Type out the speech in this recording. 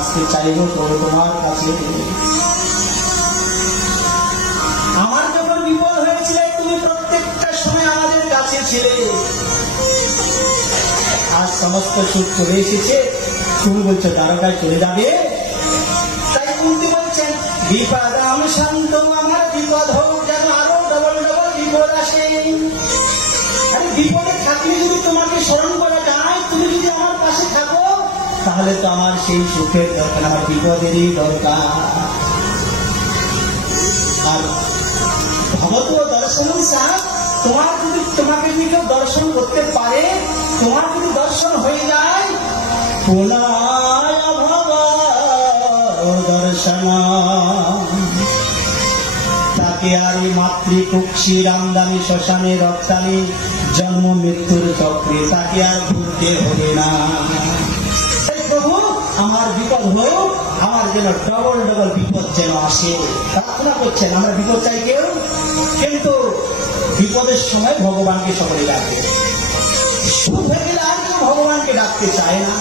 আজকে চাইবো তবে তোমার কাছে। আমার যখন বিপদ হয়েছিল তুমি প্রত্যেকটা সময় আমাদের কাছে ছিলে। আজ সমস্ত সুখ চলে এসেছে, তুমি বলছো দ্বারকায় চলে যাবে। তাই কুন্তি বলছেন বিপদাম শান্ত, আমার বিপদ হোক যেন আরো ডবল ডবল বিপদ আসে। আরে বিপদে থাকলে যদি তোমাকে স্মরণ করা যায়, তুমি যদি আমার পাশে থাকো, তাহলে তো আমার সেই সুখের দরকার, আমার বিপদেরই দরকার। আর ভগবত দর্শন চান, তোমাকে যদি কেউ দর্শন করতে পারে, তোমার যদি দর্শন হয়ে যায়, পুনায় ভব দর্শন, তাকে আর এই মাতৃকুক্ষি রামদানি শ্মশানে রপ্তানি জন্ম মৃত্যুর চক্রে তাকে আর ঘুরতে হবে না। প্রভু আমার বিপদ হোক, আমার যেন ডবল ডবল বিপদ যেন আসে। প্রার্থনা করছেন, আমরা বিপদ চাই কেউ, কিন্তু বিপদের সময় ভগবানকে সকলে ডাকে। সুখ হয়ে গেলে আর কেউ ভগবানকে ডাকতে চায় না।